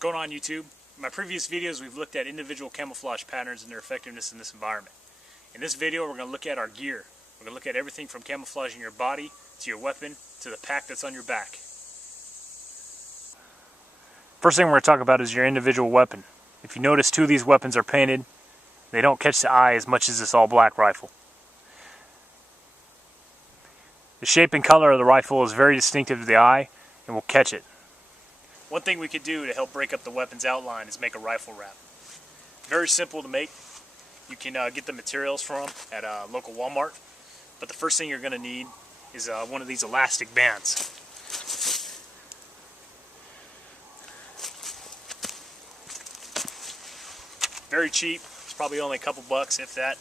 What's going on, YouTube? In my previous videos we've looked at individual camouflage patterns and their effectiveness in this environment. In this video we're going to look at our gear. We're going to look at everything from camouflaging your body to your weapon to the pack that's on your back. First thing we're going to talk about is your individual weapon. If you notice, two of these weapons are painted. They don't catch the eye as much as this all-black rifle. The shape and color of the rifle is very distinctive to the eye and will catch it. One thing we could do to help break up the weapon's outline is make a rifle wrap. Very simple to make. You can get the materials from them at a local Walmart. But the first thing you're going to need is one of these elastic bands. Very cheap. It's probably only a couple bucks, if that.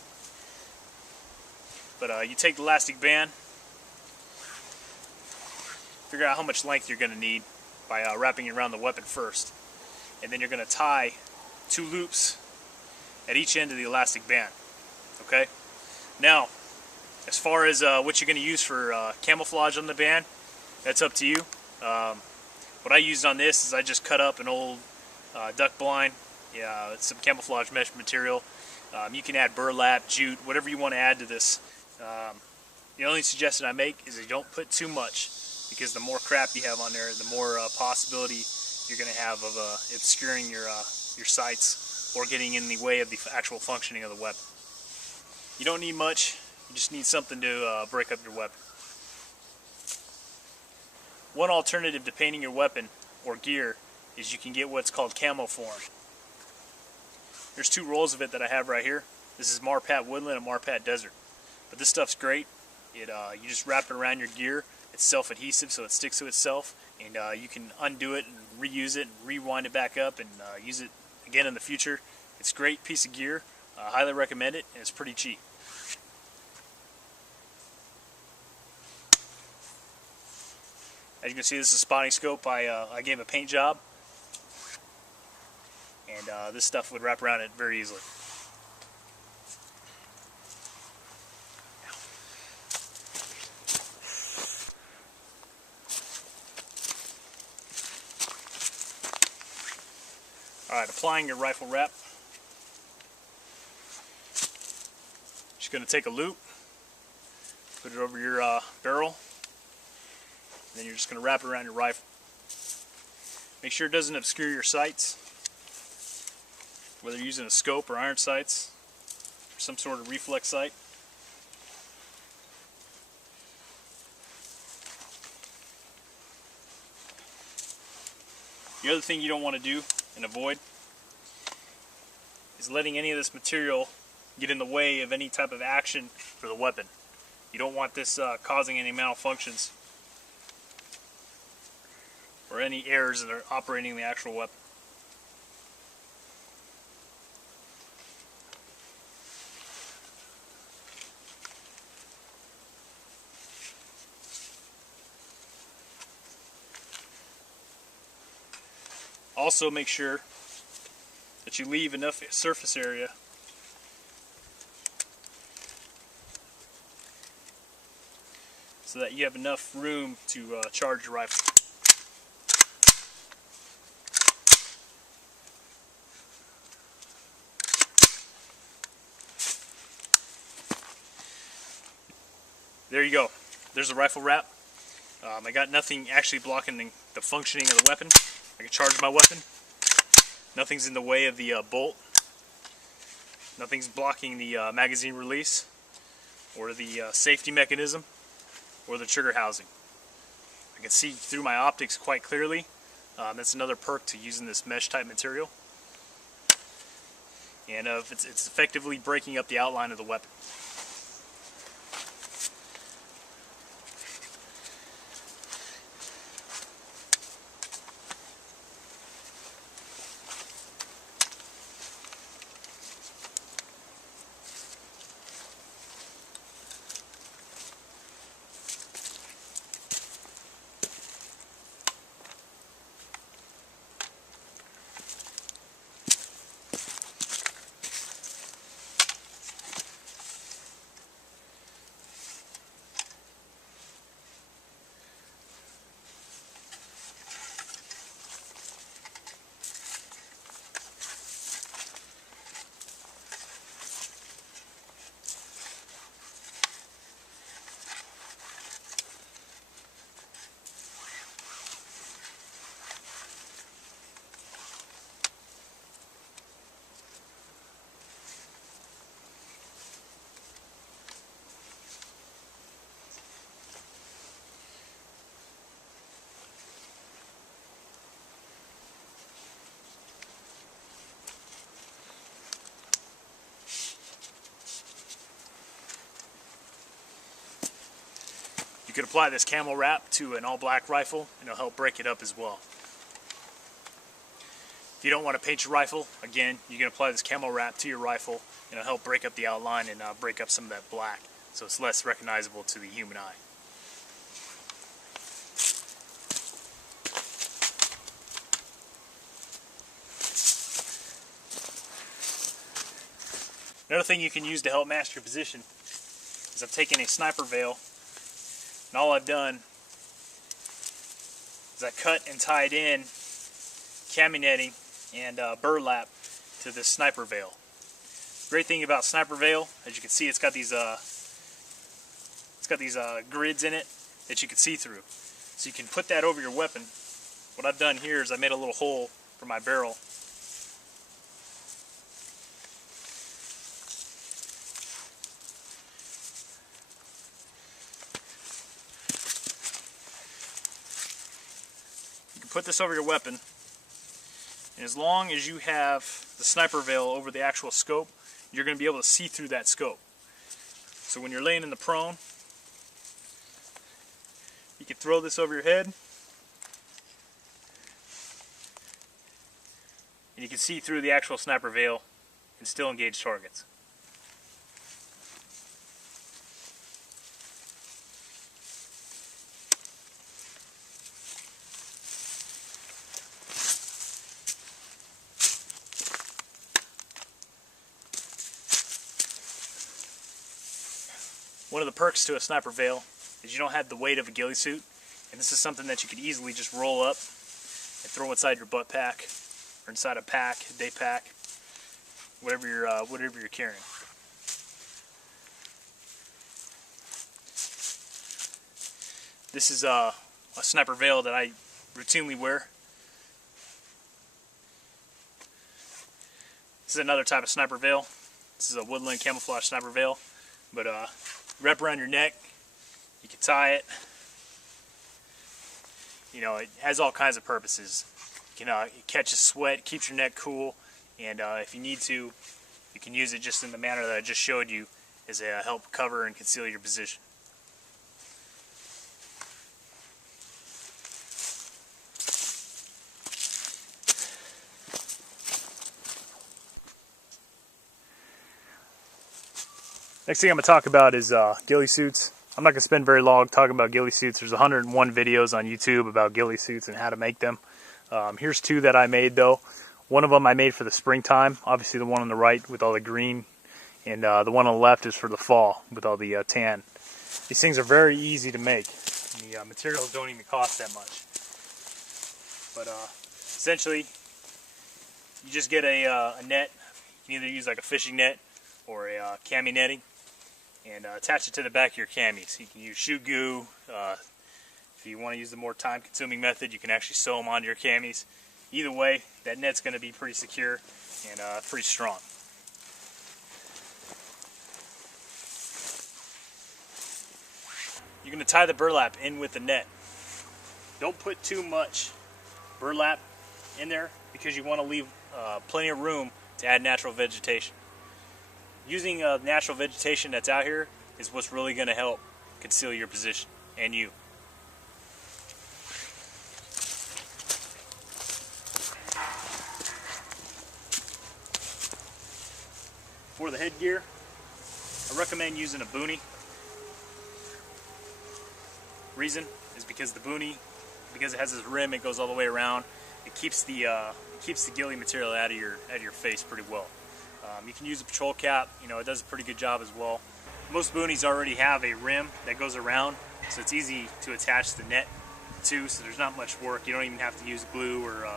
But you take the elastic band, figure out how much length you're going to need by wrapping it around the weapon first. And then you're going to tie two loops at each end of the elastic band. Okay? Now, as far as what you're going to use for camouflage on the band, that's up to you. What I used on this is I just cut up an old duck blind, some camouflage mesh material. You can add burlap, jute, whatever you want to add to this. The only suggestion I make is that you don't put too much, because the more crap you have on there, the more possibility you're going to have of obscuring your sights or getting in the way of the actual functioning of the weapon. You don't need much, you just need something to break up your weapon. One alternative to painting your weapon or gear is you can get what's called Camouflaging. There's two rolls of it that I have right here. This is Marpat Woodland and Marpat Desert. But this stuff's great. You just wrap it around your gear. It's self-adhesive, so it sticks to itself, and you can undo it and reuse it and rewind it back up and use it again in the future. It's a great piece of gear. I highly recommend it, and it's pretty cheap. As you can see, this is a spotting scope I gave a paint job, and this stuff would wrap around it very easily. Alright, applying your rifle wrap. Just going to take a loop, put it over your barrel, and then you're just going to wrap it around your rifle. Make sure it doesn't obscure your sights, whether you're using a scope or iron sights, or some sort of reflex sight. The other thing you don't want to do and avoid is letting any of this material get in the way of any type of action for the weapon. You don't want this causing any malfunctions or any errors that are operating the actual weapon. Also, make sure that you leave enough surface area so that you have enough room to charge your rifle. There you go. There's the rifle wrap. I got nothing actually blocking the functioning of the weapon. I can charge my weapon. Nothing's in the way of the bolt. Nothing's blocking the magazine release or the safety mechanism or the trigger housing. I can see through my optics quite clearly. That's another perk to using this mesh type material. And it's effectively breaking up the outline of the weapon. could apply this camo wrap to an all-black rifle and it'll help break it up as well. If you don't want to paint your rifle, again, you can apply this camo wrap to your rifle and it'll help break up the outline and break up some of that black so it's less recognizable to the human eye. Another thing you can use to help master your position is I've taken a sniper veil and all I've done is I cut and tied in cami netting and burlap to this sniper veil. Great thing about sniper veil, as you can see, it's got these grids in it that you can see through. So you can put that over your weapon. What I've done here is I made a little hole for my barrel. You can put this over your weapon, and as long as you have the sniper veil over the actual scope, you're going to be able to see through that scope. So when you're laying in the prone, you can throw this over your head and you can see through the actual sniper veil and still engage targets. One of the perks to a sniper veil is you don't have the weight of a ghillie suit, and this is something that you could easily just roll up and throw inside your butt pack or inside a pack, a day pack, whatever you're carrying. This is a sniper veil that I routinely wear. This is another type of sniper veil. This is a woodland camouflage sniper veil, but wrap around your neck. You can tie it. You know, it has all kinds of purposes. You can it catches sweat, keeps your neck cool, and if you need to, you can use it just in the manner that I just showed you as a help cover and conceal your position. Next thing I'm going to talk about is ghillie suits. I'm not going to spend very long talking about ghillie suits. There's 101 videos on YouTube about ghillie suits and how to make them. Here's two that I made though. One of them I made for the springtime, obviously the one on the right with all the green, and the one on the left is for the fall with all the tan. These things are very easy to make. The materials don't even cost that much. But essentially, you just get a net. You can either use like a fishing net or a cami netting, and attach it to the back of your camis. You can use shoe goo. If you want to use the more time-consuming method, you can actually sew them onto your camis. Either way, that net's going to be pretty secure and pretty strong. You're going to tie the burlap in with the net. Don't put too much burlap in there because you want to leave plenty of room to add natural vegetation. Using natural vegetation that's out here is what's really going to help conceal your position and you. For the headgear, I recommend using a boonie. Reason is because the boonie, because it has this rim, it goes all the way around. It keeps the ghillie material out of your face pretty well. You can use a patrol cap. You know, it does a pretty good job as well. Most boonies already have a rim that goes around, so it's easy to attach the net to. So there's not much work. You don't even have to use glue or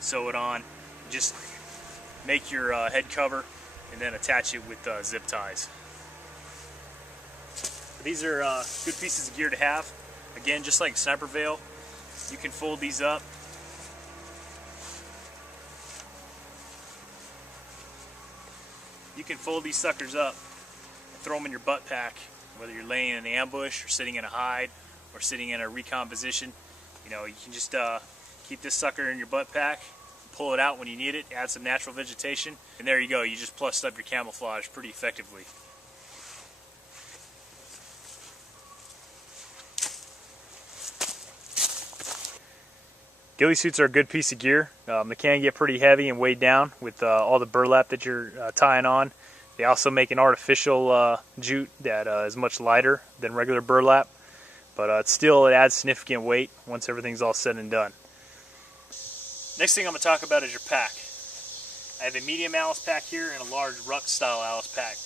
sew it on. Just make your head cover and then attach it with zip ties. These are good pieces of gear to have. Again, just like sniper veil, you can fold these up. You can fold these suckers up and throw them in your butt pack, whether you're laying in an ambush or sitting in a hide or sitting in a recon position. You know, you can just keep this sucker in your butt pack, pull it out when you need it, add some natural vegetation, and there you go. You just plussed up your camouflage pretty effectively. Ghillie suits are a good piece of gear. They can get pretty heavy and weighed down with all the burlap that you're tying on. They also make an artificial jute that is much lighter than regular burlap, but it adds significant weight once everything's all said and done. Next thing I'm going to talk about is your pack. I have a medium Alice pack here and a large ruck style Alice pack.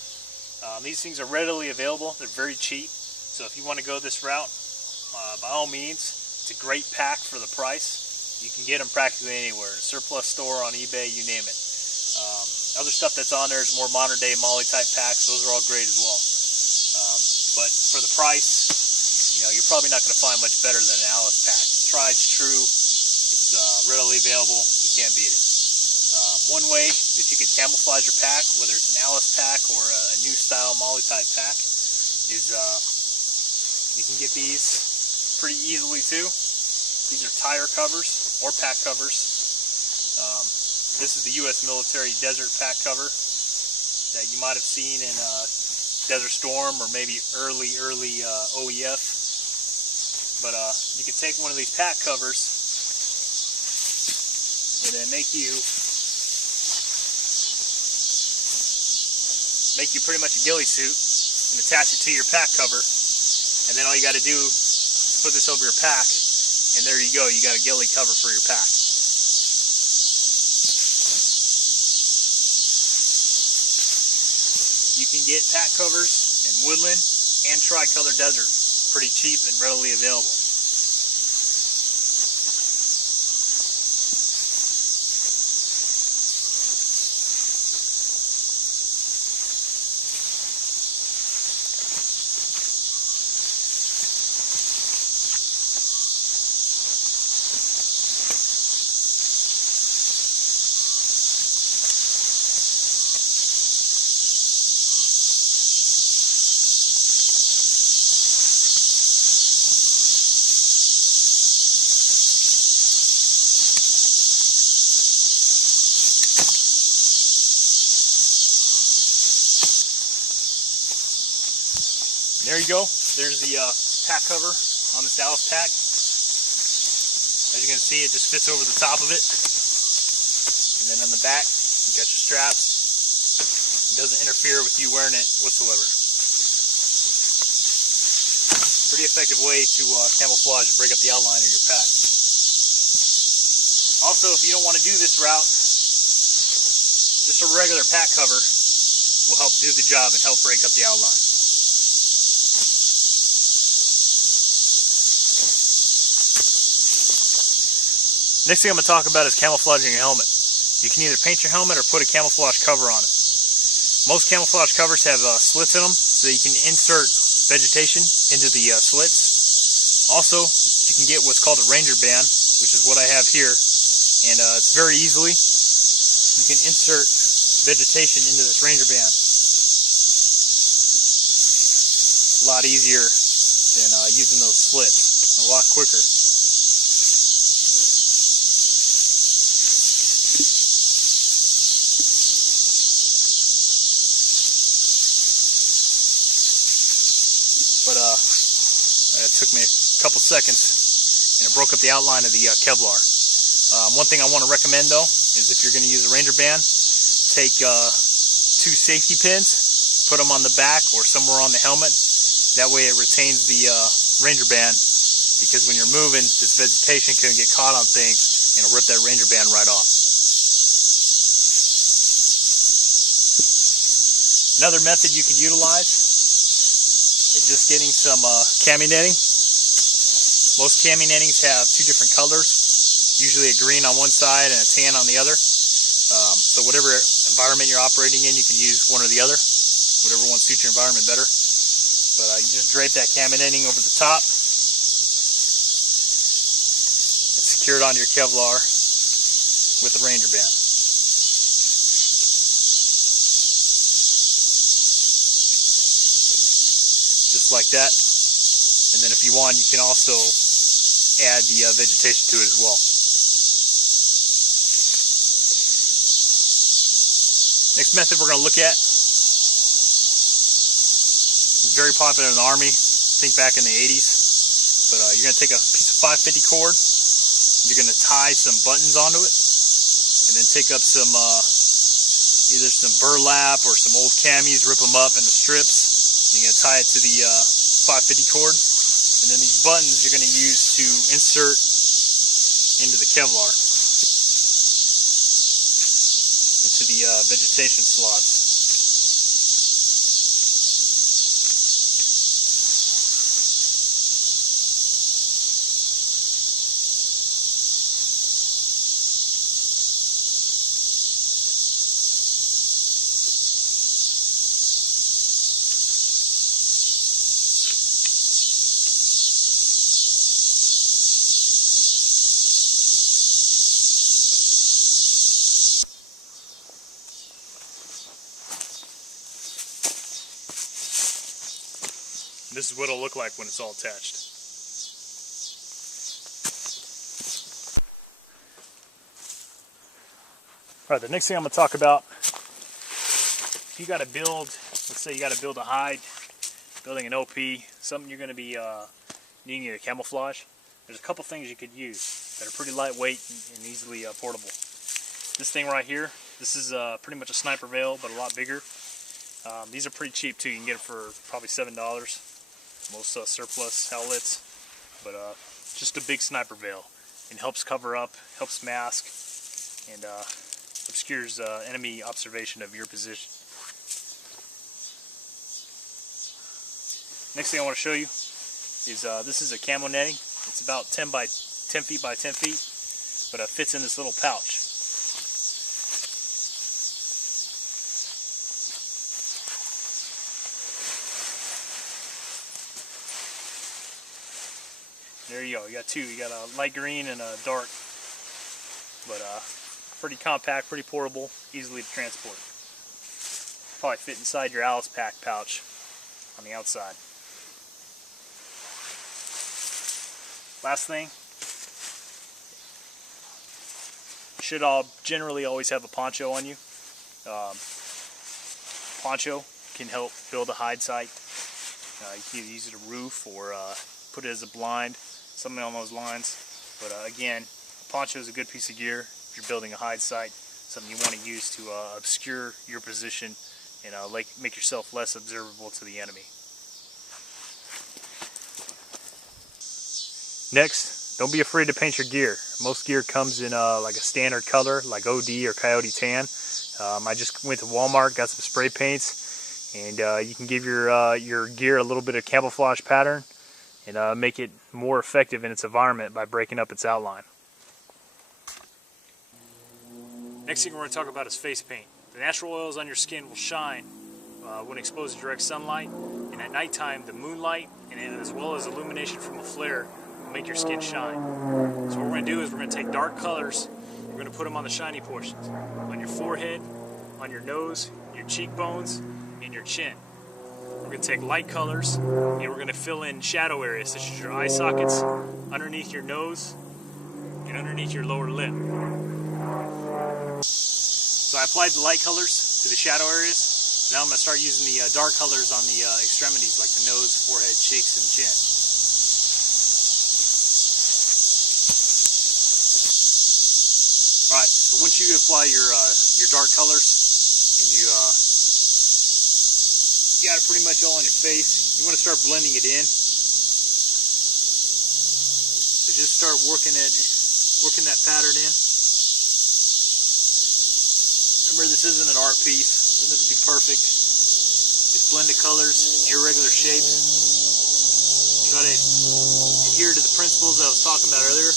These things are readily available. They're very cheap, so if you want to go this route, by all means, it's a great pack for the price. You can get them practically anywhere, a surplus store, on eBay, you name it. Other stuff that's on there is more modern day Molly type packs. Those are all great as well. But for the price, you're probably not going to find much better than an Alice pack. It's tried, it's true, it's readily available, you can't beat it. One way that you can camouflage your pack, whether it's an Alice pack or a new style Molly type pack, is you can get these pretty easily too. These are tire covers or pack covers. This is the U.S. military desert pack cover that you might have seen in Desert Storm or maybe early OEF. But you can take one of these pack covers and then make you pretty much a ghillie suit and attach it to your pack cover, and then all you got to do is put this over your pack, and there you go, you got a ghillie cover for your pack. You can get pack covers in woodland and tricolor desert pretty cheap and readily available. There you go. There's the pack cover on this Alice pack. As you can see, it just fits over the top of it. And then on the back, you got your straps. It doesn't interfere with you wearing it whatsoever. Pretty effective way to camouflage and break up the outline of your pack. Also, if you don't want to do this route, just a regular pack cover will help do the job and help break up the outline. Next thing I'm going to talk about is camouflaging your helmet. You can either paint your helmet or put a camouflage cover on it. Most camouflage covers have slits in them so that you can insert vegetation into the slits. Also, you can get what's called a ranger band, which is what I have here, and it's very easily. You can insert vegetation into this ranger band. A lot easier than using those slits. A lot quicker. But it took me a couple seconds and it broke up the outline of the Kevlar. One thing I want to recommend though is if you're going to use a ranger band, take 2 safety pins, put them on the back or somewhere on the helmet. That way it retains the ranger band, because when you're moving, this vegetation can get caught on things and it'll rip that ranger band right off. Another method you could utilize is just getting some cami netting. Most cami nettings have 2 different colors, usually a green on one side and a tan on the other. So whatever environment you're operating in, you can use one or the other, whatever one suits your environment better. But you just drape that cami netting over the top and secure it onto your Kevlar with the ranger band. Just like that. And then if you want, you can also add the vegetation to it as well. Next method we're going to look at is very popular in the Army, I think back in the 80s. But you're going to take a piece of 550 cord, You're going to tie some buttons onto it, and then take up some either some burlap or some old camis, rip them up into strips. And you're going to tie it to the 550 cord, and then these buttons you're going to use to insert into the Kevlar, into the vegetation slots. This is what it'll look like when it's all attached. Alright, the next thing I'm going to talk about, if you got to build, let's say you got to build a hide, building an OP, something you're going to be needing to camouflage, there's a couple things you could use that are pretty lightweight and easily portable. This thing right here, this is pretty much a sniper veil, but a lot bigger. These are pretty cheap too. You can get it for probably $7. Most surplus outlets, but just a big sniper veil, and helps cover up, helps mask, and obscures enemy observation of your position. Next thing I want to show you is this is a camo netting. It's about 10 feet by 10 feet, but it fits in this little pouch. There you go. You got two. You got a light green and a dark, but pretty compact, pretty portable, easily to transport. Probably fit inside your Alice pack pouch on the outside. Last thing, you should generally always have a poncho on you. Poncho can help build a hide site. You can either use it as a roof or put it as a blind, something on those lines. But again, a poncho is a good piece of gear if you're building a hide site, something you want to use to obscure your position and make yourself less observable to the enemy. Next, don't be afraid to paint your gear. Most gear comes in like a standard color, like OD or Coyote Tan. I just went to Walmart, got some spray paints, and you can give your gear a little bit of camouflage pattern and make it more effective in its environment by breaking up its outline. Next thing we're going to talk about is face paint. The natural oils on your skin will shine when exposed to direct sunlight, and at nighttime the moonlight and as well as illumination from a flare will make your skin shine. So what we're going to do is we're going to take dark colors, we're going to put them on the shiny portions, on your forehead, on your nose, your cheekbones, and your chin. We're going to take light colors and we're going to fill in shadow areas such as your eye sockets, underneath your nose, and underneath your lower lip. So I applied the light colors to the shadow areas. Now I'm going to start using the dark colors on the extremities like the nose, forehead, cheeks, and chin. Alright, so once you apply your dark colors and you got it pretty much all on your face, you want to start blending it in. So just start working that pattern in. Remember, this isn't an art piece, it doesn't have to be perfect. Just blend the colors in irregular shapes. Try to adhere to the principles that I was talking about earlier.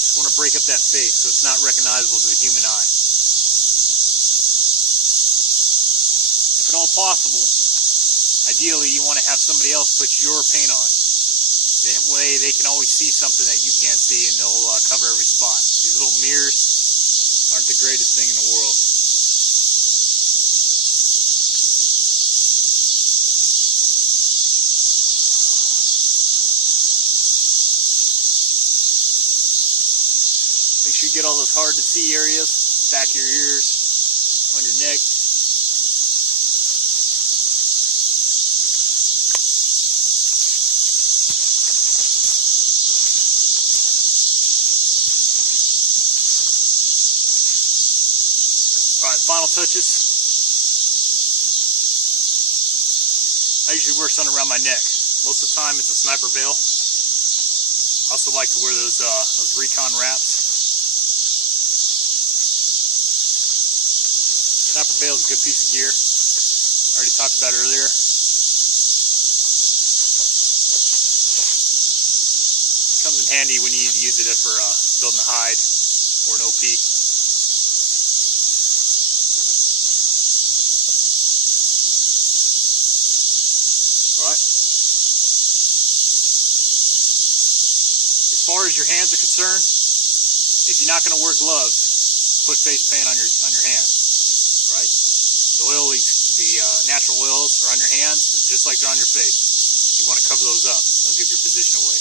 Just want to break up that face so it's not recognizable to the human eye. If at all possible, ideally you want to have somebody else put your paint on. That way they can always see something that you can't see, and they'll cover every spot. These little mirrors aren't the greatest thing in the world. Make sure you get all those hard to see areas, back of your ears, on your neck. Alright, final touches. I usually wear something around my neck. Most of the time it's a sniper veil. I also like to wear those recon wraps. Sniper veil is a good piece of gear. I already talked about it earlier. Comes in handy when you need to use it for building a hide or an OP. Alright. As far as your hands are concerned, if you're not going to wear gloves, put face paint on your hands. Right? The natural oils are on your hands, just like they're on your face. You want to cover those up. They'll give your position away.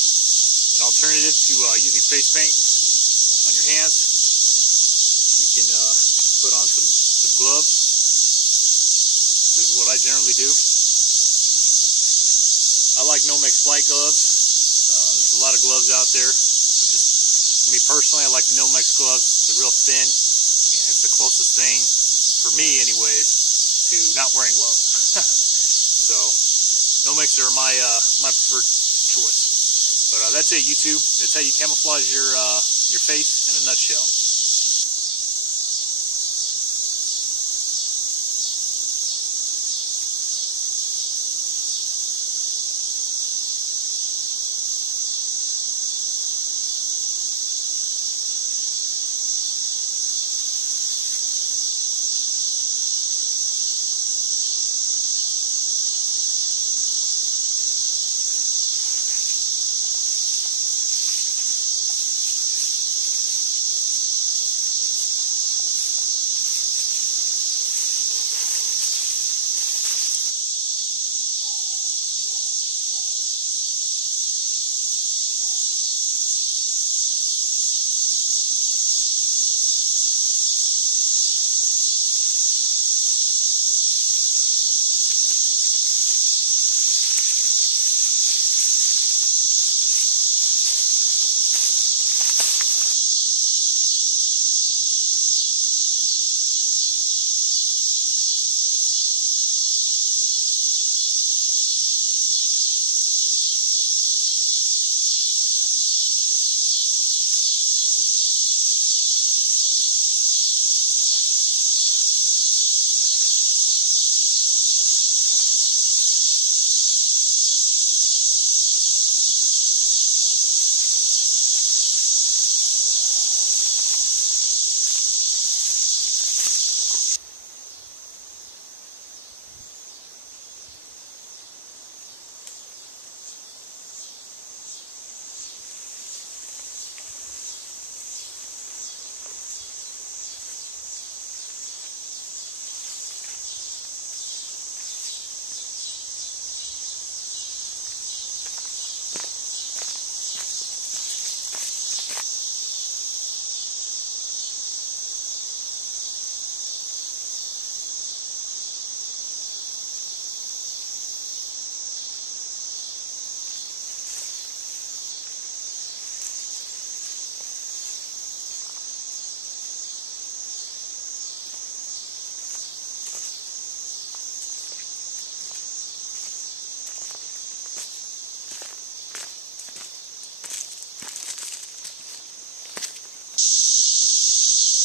An alternative to using face paint on your hands, you can put on some gloves. This is what I generally do. I like Nomex flight gloves. There's a lot of gloves out there. Me personally, I like the Nomex gloves. They're real thin, and it's the closest thing, for me anyways, to not wearing gloves. So, Nomex are my preferred choice. But that's it, YouTube. That's how you camouflage your face in a nutshell.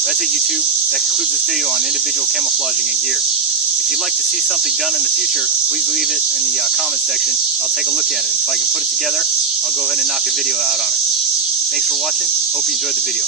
That's it, YouTube. That concludes this video on individual camouflaging and gear. If you'd like to see something done in the future, please leave it in the comment section. I'll take a look at it. If I can put it together, I'll go ahead and knock a video out on it. Thanks for watching. Hope you enjoyed the video.